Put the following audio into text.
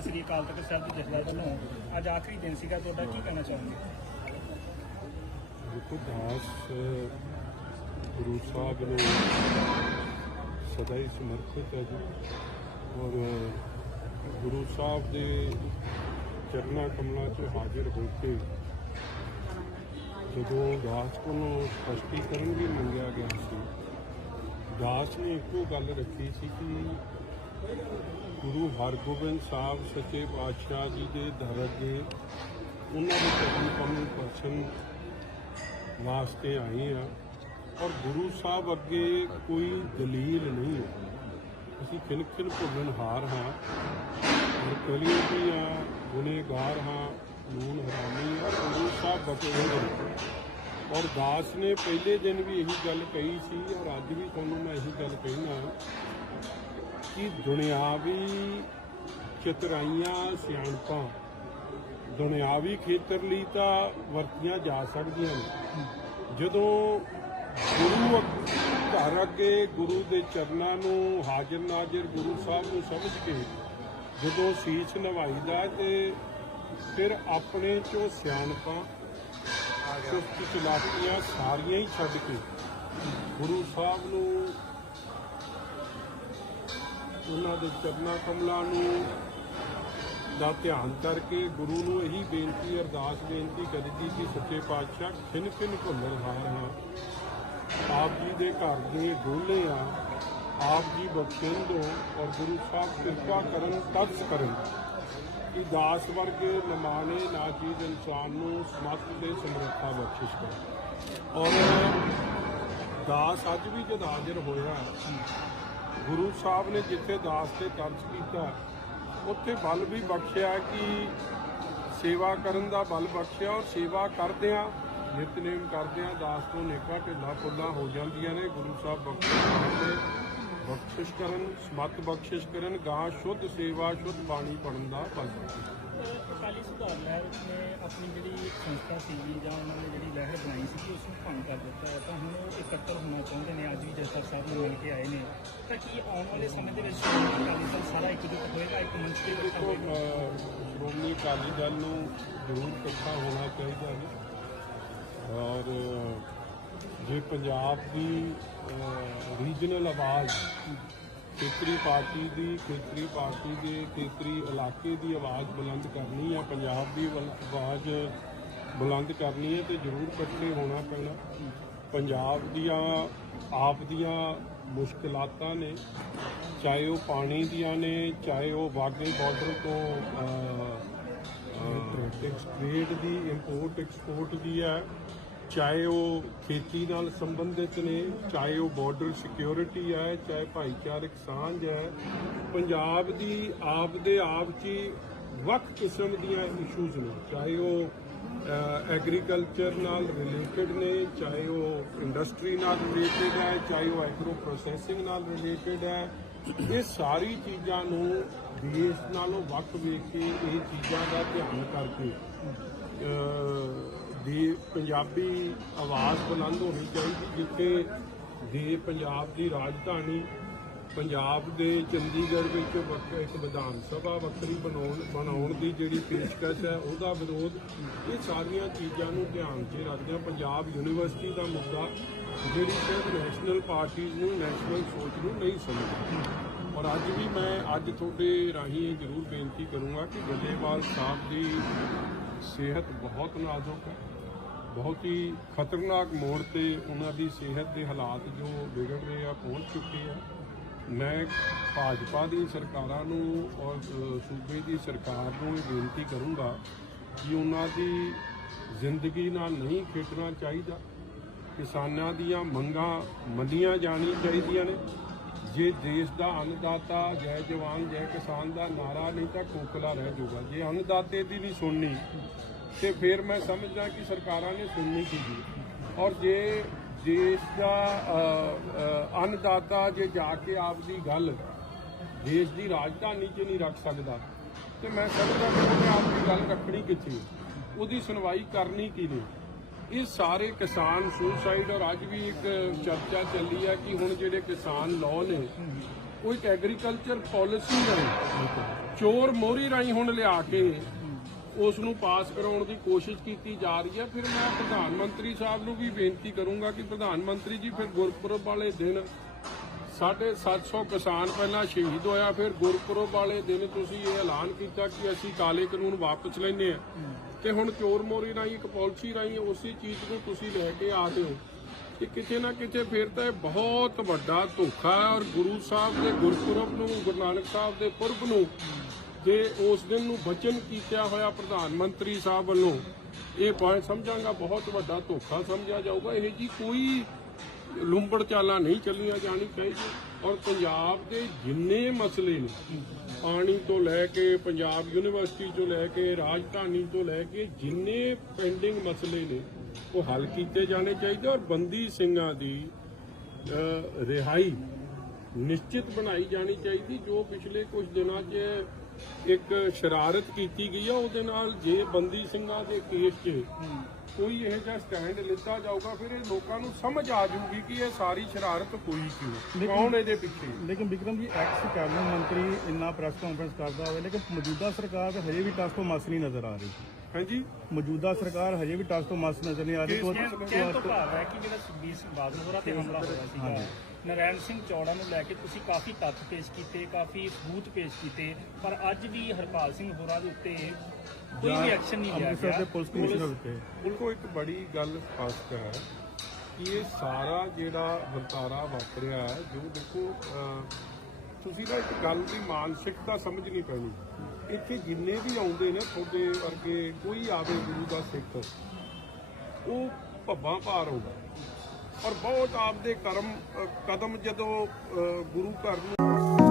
ਜਿਹੜਾ ਸ੍ਰੀ ਅਕਾਲ ਤਖਤ ਸਾਹਿਬ ਦੀ ਜਥੇਦਾਰ ਵੱਲੋਂ ਅੱਜ ਆਖਰੀ ਦਿਨ ਸੀਗਾ, ਤੁਹਾਡਾ ਕੀ ਕਹਿਣਾ ਚਾਹੋਗੇ? ਦੇਖੋ, ਦਾਸ, ਗੁਰੂ ਸਾਹਿਬ ਨੂੰ ਸਦਾ ਹੀ ਸਮਰਪਿਤ ਹੈ ਜੀ। ਔਰ ਗੁਰੂ ਸਾਹਿਬ ਦੇ ਚਰਨਾਂ ਕਮਲਾਂ 'ਚ ਹਾਜ਼ਰ ਹੋ ਕੇ ਜਦੋਂ ਦਾਸ ਕੋਲੋਂ ਸਪਸ਼ਟੀਕਰਨ ਵੀ ਮੰਗਿਆ ਗਿਆ ਸੀ, ਦਾਸ ਨੇ ਇੱਕੋ ਗੱਲ ਰੱਖੀ ਸੀ ਕਿ ਗੁਰੂ ਹਰਗੋਬਿੰਦ ਸਾਹਿਬ ਸੱਚੇ ਪਾਤਸ਼ਾਹ ਜੀ ਦੇ ਦਰ ਅੱਗੇ ਉਹਨਾਂ ਦੇ ਚਰਨ ਕਮਲ ਪਰਸ਼ਨ ਵਾਸਤੇ ਆਏ ਆ। ਔਰ ਗੁਰੂ ਸਾਹਿਬ ਅੱਗੇ ਕੋਈ ਦਲੀਲ ਨਹੀਂ ਹੈ। ਅਸੀਂ ਖਿਲਖਿਲ ਖਿਲ ਹਾਂ। ਔਰ ਕਲੀਆਂ ਵੀ ਆ ਗੁਨੇਗਾਰ ਹਾਂ ਨੂਨ ਹਰਾਮੀ ਔਰ ਗੁਰੂ ਸਾਹਿਬ ਬਖਸ਼ਦੇ ਔਰ ਦਾਸ ਨੇ ਪਹਿਲੇ ਦਿਨ ਵੀ ਇਹੀ ਗੱਲ ਕਹੀ ਸੀ, ਔਰ ਅੱਜ ਵੀ ਤੁਹਾਨੂੰ ਮੈਂ ਇਹੀ ਗੱਲ ਕਹਿਣਾ ਕਿ ਦੁਨਿਆਵੀ ਚਤਰਾਈਆਂ ਸਿਆਣਪਾਂ, ਦੁਨਿਆਵੀ ਖੇਤਰ ਲਈ ਤਾਂ ਵਰਤੀਆਂ ਜਾ ਸਕਦੀਆਂ ਨੇ। ਜਦੋਂ ਗੁਰੂ ਘਰ ਅੱਗੇ ਗੁਰੂ ਦੇ ਚਰਨਾਂ ਨੂੰ ਹਾਜ਼ਰ ਨਾਜ਼ਰ ਗੁਰੂ ਸਾਹਿਬ ਨੂੰ ਸਮਝ ਕੇ ਜਦੋਂ ਸੀਸ ਨਵਾਈਦਾ ਤੇ ਫਿਰ ਆਪਣੇ ਚੋਂ ਸਿਆਣਪਾਂ, ਚੁਸਤ ਚਲਾਕੀਆਂ ਸਾਰੀਆਂ ਹੀ ਛੱਡ ਕੇ ਗੁਰੂ ਸਾਹਿਬ ਨੂੰ ਉਹਨਾਂ ਦੇ ਚਰਨਾਂ ਕਮਲਾਂ ਨੂੰ ਦਾ ਧਿਆਨ ਕਰਕੇ ਗੁਰੂ ਨੂੰ ਇਹੀ ਬੇਨਤੀ, ਅਰਦਾਸ ਬੇਨਤੀ ਕਰੀ ਕਿ ਸੱਚੇ ਪਾਤਸ਼ਾਹ ਖਿਨ ਖਿਨ ਭੁੱਲਣ ਹਾਰ ਹਾਂ ਆਪ ਜੀ ਦੇ ਘਰ ਦੇ ਡੋਲੇ ਆ, ਆਪ ਜੀ ਬਖਸ਼ਿੰਦੋ ਔਰ ਗੁਰੂ ਸਾਹਿਬ ਕਿਰਪਾ ਕਰਨ, ਤਰਸ ਕਰਨ। ਕਿ ਦਾਸ ਵਰਗੇ ਨਮਾਨੇ ਨਾਚੀਜ਼ ਇਨਸਾਨ ਨੂੰ ਸਮਤ ਦੇ ਸਮਰੱਥਾ ਬਖਸ਼ਿਸ਼ ਕਰ ਔਰ ਦਾਸ ਅੱਜ ਵੀ ਜਦ ਹਾਜ਼ਰ ਹੋਇਆ ਗੁਰੂ ਸਾਹਿਬ ਨੇ ਜਿੱਥੇ ਦਾਸ ਤੇ ਤਰਸ ਕੀਤਾ, ਉੱਥੇ ਬਲ ਵੀ ਬਖਸ਼ਿਆ ਕਿ ਸੇਵਾ ਕਰਨ ਦਾ ਬਲ ਬਖਸ਼ਿਆ ਔਰ ਸੇਵਾ ਕਰਦਿਆਂ ਨਿਤਨੇਮ ਕਰਦਿਆਂ ਦਾਸ ਤੋਂ ਨੇਕਾ ਢਿੱਲਾ ਫੁੱਲਾਂ ਹੋ ਜਾਂਦੀਆਂ ਨੇ। ਗੁਰੂ ਸਾਹਿਬ ਬਖਸ਼ਿਸ਼ ਕਰਦੇ ਬਖਸ਼ਿਸ਼ ਕਰਨ, ਸਮਤ ਬਖਸ਼ਿਸ਼ ਕਰਨ ਗਾਂ ਸ਼ੁੱਧ ਸੇਵਾ, ਸ਼ੁੱਧ ਬਾਣੀ ਪੜਨ ਦਾ ਬਲ ਬਖਸ਼ਿਸ਼ ਅਕਾਲੀ ਸੁਧਾਰ ਲਹਿਰ ਨੇ ਆਪਣੀ ਜਿਹੜੀ ਸੰਸਥਾ ਸੀਗੀ ਜਾਂ ਉਹਨਾਂ ਨੇ ਜਿਹੜੀ ਲਹਿਰ ਬਣਾਈ ਸੀ ਉਸ ਨੂੰ ਭੰਗ ਕਰ ਦਿੱਤਾ ਹੈ। ਤਾਂ ਹੁਣ ਉਹ ਇਕੱਤਰ ਹੋਣਾ ਚਾਹੁੰਦੇ ਨੇ ਅੱਜ ਵੀ ਜਸਟਰ ਸਾਹਿਬ ਨੂੰ ਮਿਲ ਕੇ ਆਏ ਨੇ। ਤਾਂ ਕੀ ਆਉਣ ਵਾਲੇ ਸਮੇਂ ਦੇ ਵਿੱਚ ਅਕਾਲੀ ਦਲ ਸਾਰਾ ਇਕਜੁੱਟ ਹੋਏਗਾ ਇੱਕ ਮੰਚ ਤੇ ਸ਼੍ਰੋਮਣੀ ਅਕਾਲੀ ਦਲ ਨੂੰ ਜ਼ਰੂਰ ਇਕੱਠਾ ਹੋਣਾ ਚਾਹੀਦਾ ਹੈ। ਔਰ ਜੇ ਪੰਜਾਬ ਦੀ ਰੀਜਨਲ ਆਵਾਜ਼ ਖੇਤਰੀ ਪਾਰਟੀ ਦੀ ਖੇਤਰੀ ਪਾਰਟੀ ਦੇ ਖੇਤਰੀ ਇਲਾਕੇ ਦੀ ਆਵਾਜ਼ ਬੁਲੰਦ ਕਰਨੀ ਹੈ ਪੰਜਾਬ ਦੀ ਵੱਲ- ਆਵਾਜ਼ ਬੁਲੰਦ ਕਰਨੀ ਹੈ ਤੇ ਜ਼ਰੂਰ ਇਕੱਠੇ ਹੋਣਾ ਪੈਣਾ। ਪੰਜਾਬ ਦੀਆਂ ਆਪ ਦੀਆਂ ਮੁਸ਼ਕਲਾਤਾਂ ਨੇ ਚਾਹੇ ਉਹ ਪਾਣੀ ਦੀਆਂ ਨੇ ਚਾਹੇ ਉਹ ਵਾਗੇ ਬਾਰਡਰ ਤੋਂ ਟ੍ਰੇਡ ਦੀ ਇੰਪੋਰਟ ਐਕਸਪੋਰਟ ਦੀ ਹੈ। ਚਾਹੇ ਉਹ ਖੇਤੀ ਨਾਲ ਸੰਬੰਧਿਤ ਨੇ, ਚਾਹੇ ਉਹ ਬਾਰਡਰ ਸਿਕਿਉਰਿਟੀ ਹੈ, ਚਾਹੇ ਭਾਈਚਾਰਕ ਸਾਂਝ ਹੈ, ਪੰਜਾਬ ਦੀ ਆਪ ਦੇ ਆਪ 'ਚ ਹੀ ਵੱਖ ਕਿਸਮ ਦੀਆਂ ਇਸ਼ੂਜ਼ ਨੇ। ਚਾਹੇ ਉਹ ਐਗਰੀਕਲਚਰ ਨਾਲ ਰਿਲੇਟਡ ਨੇ, ਚਾਹੇ ਉਹ ਇੰਡਸਟਰੀ ਨਾਲ ਰਿਲੇਟਡ ਹੈ, ਚਾਹੇ ਉਹ ਐਗਰੋ ਪ੍ਰੋਸੈਸਿੰਗ ਨਾਲ ਰਿਲੇਟਡ ਹੈ, ਇਹ ਸਾਰੀ ਚੀਜ਼ਾਂ ਨੂੰ ਦੇਸ਼ ਨਾਲੋਂ ਵੱਖ ਵੇਖ ਕੇ ਇਹ ਚੀਜ਼ਾਂ ਦਾ ਧਿਆਨ ਕਰਕੇ ਦੀ ਪੰਜਾਬੀ ਆਵਾਜ਼ ਬੁਲੰਦ ਹੋਣੀ ਚਾਹੀਦੀ, ਜਿੱਥੇ ਦੇ ਪੰਜਾਬ ਦੀ ਰਾਜਧਾਨੀ ਪੰਜਾਬ ਦੇ ਚੰਡੀਗੜ੍ਹ ਵਿੱਚ ਵੱਖ- ਇੱਕ ਵਿਧਾਨ ਸਭਾ ਵੱਖਰੀ ਬਣਾਉਣ ਬਣਾਉਣ ਦੀ ਜਿਹੜੀ ਪੇਸ਼ਕਸ਼ ਹੈ, ਉਹਦਾ ਵਿਰੋਧ ਇਹ ਸਾਰੀਆਂ ਚੀਜ਼ਾਂ ਨੂੰ ਧਿਆਨ 'ਚ ਰੱਖਦਿਆਂ ਪੰਜਾਬ ਯੂਨੀਵਰਸਿਟੀ ਦਾ ਮੁੱਦਾ ਜਿਹੜੀ ਸਿਰਫ ਨੈਸ਼ਨਲ ਪਾਰਟੀਆਂ ਨੂੰ, ਨੈਸ਼ਨਲ ਸੋਚ ਨੂੰ ਨਹੀਂ ਸਮਝਦੀ। ਔਰ ਅੱਜ ਵੀ ਮੈਂ, ਅੱਜ ਤੁਹਾਡੇ ਰਾਹੀਂ ਜ਼ਰੂਰ ਬੇਨਤੀ ਕਰੂੰਗਾ ਕਿ ਗੱਲੇਵਾਲ ਸਾਹਿਬ ਦੀ ਸਿਹਤ ਬਹੁਤ ਨਾਜ਼ੁਕ ਹੈ। ਬਹੁਤ ਹੀ ਖਤਰਨਾਕ ਮੋੜ ਤੇ ਉਹਨਾਂ ਦੀ ਸਿਹਤ ਦੇ ਹਾਲਾਤ ਜੋ ਵਿਗੜ ਰਹੇ ਆ, ਪਹੁੰਚ ਚੁੱਕੇ ਆ। ਮੈਂ ਭਾਜਪਾ ਦੀ ਸਰਕਾਰਾਂ ਨੂੰ ਔਰ ਸੂਬੇ ਦੀ ਸਰਕਾਰ ਨੂੰ ਇਹ ਬੇਨਤੀ ਕਰੂੰਗਾ ਕਿ ਉਹਨਾਂ ਦੀ ਜ਼ਿੰਦਗੀ ਨਾਲ ਨਹੀਂ ਖੇਡਣਾ ਚਾਹੀਦਾ। ਕਿਸਾਨਾਂ ਦੀਆਂ ਮੰਗਾਂ ਮੰਨੀਆਂ ਜਾਣੀਆਂ ਚਾਹੀਦੀਆਂ ਨੇ। ਜੇ ਦੇਸ਼ ਦਾ ਅੰਨਦਾਤਾ ਜੈ ਜਵਾਨ ਜੈ ਕਿਸਾਨ ਦਾ ਨਾਰਾ ਨਹੀਂ ਤਾਂ ਖੋਖਲਾ ਰਹਿ ਜਾਊਗਾ। ਜੇ ਅੰਨਦਾਤੇ ਦੀ ਨਹੀਂ ਸੁਣਨੀ ਤੇ ਫਿਰ ਮੈਂ ਸਮਝਦਾ ਕਿ ਸਰਕਾਰਾਂ ਨੇ ਸੁਣਨੀ ਕੀ ਔਰ ਜੇ ਦੇਸ਼ ਦਾ ਅ, ਅੰਨਦਾਤਾ ਜੇ ਜਾ ਕੇ ਆਪਦੀ ਗੱਲ ਦੇਸ਼ ਦੀ ਰਾਜਧਾਨੀ 'ਚ ਨਹੀਂ ਰੱਖ ਸਕਦਾ ਤੇ ਮੈਂ ਸਮਝਦਾ ਕਿ ਉਹਨੇ ਆਪਦੀ ਗੱਲ ਰੱਖਣੀ ਕਿੱਥੇ ਉਹਦੀ ਸੁਣਵਾਈ ਕਰਨੀ ਕੀ ਇਹ ਸਾਰੇ ਕਿਸਾਨ ਸੁਸਾਈਡ ਔਰ ਅੱਜ ਵੀ ਇੱਕ ਚਰਚਾ ਚੱਲੀ ਹੈ ਕਿ ਹੁਣ ਜਿਹੜੇ ਕਿਸਾਨ ਲਾਅ ਨੇ ਉਹ ਇੱਕ ਐਗਰੀਕਲਚਰ ਪਾਲਿਸੀ ਰਾਹੀਂ ਚੋਰ ਮੋਹਰੀ ਰਾਹੀਂ ਹੁਣ ਲਿਆ ਕੇ ਉਸ ਨੂੰ ਪਾਸ ਕਰਾਉਣ ਦੀ ਕੋਸ਼ਿਸ਼ ਕੀਤੀ ਜਾ ਰਹੀ ਹੈ। ਫਿਰ ਮੈਂ ਪ੍ਰਧਾਨ ਮੰਤਰੀ ਸਾਹਿਬ ਨੂੰ ਵੀ ਬੇਨਤੀ ਕਰੂੰਗਾ ਕਿ ਪ੍ਰਧਾਨ ਮੰਤਰੀ ਜੀ, ਫਿਰ ਗੁਰਪੁਰਬ ਵਾਲੇ ਦਿਨ ਸਾਢੇ 700 ਕਿਸਾਨ ਪਹਿਲਾਂ ਸ਼ਹੀਦ ਹੋਇਆ। ਫਿਰ ਗੁਰਪੁਰਬ ਵਾਲੇ ਦਿਨ ਤੁਸੀਂ ਇਹ ਐਲਾਨ ਕੀਤਾ ਕਿ ਅਸੀਂ ਕਾਲੇ ਕਾਨੂੰਨ ਵਾਪਸ ਲੈਨੇ ਆ ਤੇ ਹੁਣ ਚੋਰ ਮੋਰੀ ਰਾਹੀਂ, ਇੱਕ ਪਾਲਿਸੀ ਰਾਹੀਂ ਉਸੇ ਚੀਜ਼ ਨੂੰ ਤੁਸੀਂ ਲੈ ਕੇ ਆ ਰਹੇ ਹੋ ਕਿ ਕਿਤੇ ਨਾ ਕਿਤੇ ਫਿਰ ਤਾਂ ਇਹ ਬਹੁਤ ਵੱਡਾ ਧੋਖਾ ਹੈ। ਔਰ ਗੁਰੂ ਸਾਹਿਬ ਦੇ ਗੁਰਪੁਰਬ ਨੂੰ, ਗੁਰੂ ਨਾਨਕ ਸਾਹਿਬ ਦੇ ਪੁਰਬ ਨੂੰ ਤੇ ਉਸ ਦਿਨ ਨੂੰ ਬਚਨ ਕੀਤਾ ਹੋਇਆ ਪ੍ਰਧਾਨ ਮੰਤਰੀ ਸਾਹਿਬ ਵੱਲੋਂ, ਇਹ ਮੈਂ ਸਮਝਾਂਗਾ, ਬਹੁਤ ਵੱਡਾ ਧੋਖਾ ਸਮਝਿਆ ਜਾਊਗਾ। ਇਹ ਜੀ ਕੋਈ ਲੁੰਬੜ ਚਾਲਾਂ ਨਹੀਂ ਚੱਲੀਆਂ ਜਾਣੀ ਚਾਹੀਦੀ। ਔਰ ਪੰਜਾਬ ਦੇ ਜਿੰਨੇ ਮਸਲੇ ਨੇ, ਪਾਣੀ ਤੋਂ ਲੈ ਕੇ ਪੰਜਾਬ ਯੂਨੀਵਰਸਿਟੀ ਤੋਂ ਲੈ ਕੇ ਰਾਜਧਾਨੀ ਤੋਂ ਲੈ ਕੇ ਜਿੰਨੇ ਪੈਂਡਿੰਗ ਮਸਲੇ ਨੇ, ਉਹ ਹੱਲ ਕੀਤੇ ਜਾਣੇ ਚਾਹੀਦੇ। ਔਰ ਬੰਦੀ ਸਿੰਘਾਂ ਦੀ ਰਿਹਾਈ ਨਿਸ਼ਚਿਤ ਬਣਾਈ ਜਾਣੀ ਚਾਹੀਦੀ, ਜੋ ਪਿਛਲੇ ਕੁਝ ਦਿਨਾਂ 'ਚ ਇੱਕ ਸ਼ਰਾਰਤ ਕੀਤੀ ਗਈ ਆ ਉਹਦੇ ਨਾਲ ਜੇ ਬੰਦੀ ਸਿੰਘਾਂ ਦੇ ਕੇਸ 'ਚ ਕੋਈ ਇਹ ਜਿਹਾ ਸਟੈਂਡ ਲਿੱਤਾ ਜਾਊਗਾ ਫਿਰ ਇਹ ਲੋਕਾਂ ਨੂੰ ਸਮਝ ਆ ਜਾਊਗੀ ਕਿ ਇਹ ਸਾਰੀ ਸ਼ਰਾਰਤ ਹੋਈ ਕਿਉਂ ਕੌਣ ਇਹਦੇ ਪਿੱਛੇ ਲੇਕਿਨ ਵਿਕਰਮ ਜੀ ਐਕਸ ਕੈਬਨਿਟ ਮੰਤਰੀ ਇੰਨਾ ਪ੍ਰੈਸ ਕਾਨਫਰੰਸ ਕਰਦਾ ਹੋਵੇ ਲੇਕਿਨ ਮੌਜੂਦਾ ਸਰਕਾਰ ਹਜੇ ਵੀ ਟਸ ਤੋਂ ਮਸ ਨਹੀਂ ਨਜ਼ਰ ਆ ਰਹੀ। ਹਾਂਜੀ। ਮੌਜੂਦਾ ਸਰਕਾਰ ਹਜੇ ਵੀ ਟਸ ਤੋਂ ਮਸ ਨਜ਼ਰ ਨਹੀਂ ਆ ਰਹੀ। ਤੋਂ- ਕਹਿਣ ਤੋਂ ਭਾਵ ਹੈ ਕਿ ਜਿਹੜਾ ਸੁਖਬੀਰ ਸਿੰਘ ਬਾਦਲ ਹੋਰਾਂ ਤੇ ਹਮਲਾ ਹੋਇਆ ਸੀਗਾ ਨਰੈਣ ਸਿੰਘ ਚੌੜਾ ਨੂੰ ਲੈ ਕੇ ਤੁਸੀਂ ਕਾਫੀ ਤੱਥ ਪੇਸ਼ ਕੀਤੇ ਕਾਫੀ ਸਬੂਤ ਪੇਸ਼ ਕੀਤੇ ਪਰ ਅੱਜ ਵੀ ਹਰਪਾਲ ਸਿੰਘ ਹੋਰਾਂ ਦੇ ਉੱਤੇ ਕੋਈ ਵੀ ਐਕਸ਼ਨ ਨਹੀਂ ਲਿਆ ਅੰਮ੍ਰਿਤਸਰ ਗਿਆ। ਦੇ ਪੁਲਿਸ ਕਮਿਸ਼ਨਰ ਉੱਤੇ। ਬਿਲਕੁਲ ਇੱਕ ਬੜੀ ਗੱਲ ਸਪਸ਼ਟ ਹੈ ਕਿ ਇਹ ਸਾਰਾ ਜਿਹੜਾ ਵਰਤਾਰਾ ਵਾਪਰਿਆ ਹੈ, ਜੋ ਦੇਖੋ ਤੁਸੀਂ ਨਾ ਇੱਕ ਗੱਲ ਦੀ ਮਾਨਸਿਕਤਾ ਸਮਝਣੀ ਪੈਣੀ। ਇੱਥੇ ਜਿੰਨੇ ਵੀ ਆਉਂਦੇ ਨੇ ਤੁਹਾਡੇ ਵਰਗੇ, ਕੋਈ ਆਵੇ ਗੁਰੂ ਦਾ ਸਿੱਖ, ਉਹ ਭੱਬਾਂ ਭਾਰ ਆਉਂਦਾ। ਔਰ ਬਹੁਤ ਆਪਦੇ ਕਰਮ ਕਦਮ ਜਦੋਂ ਗੁਰੂ ਘਰ ਨੂੰ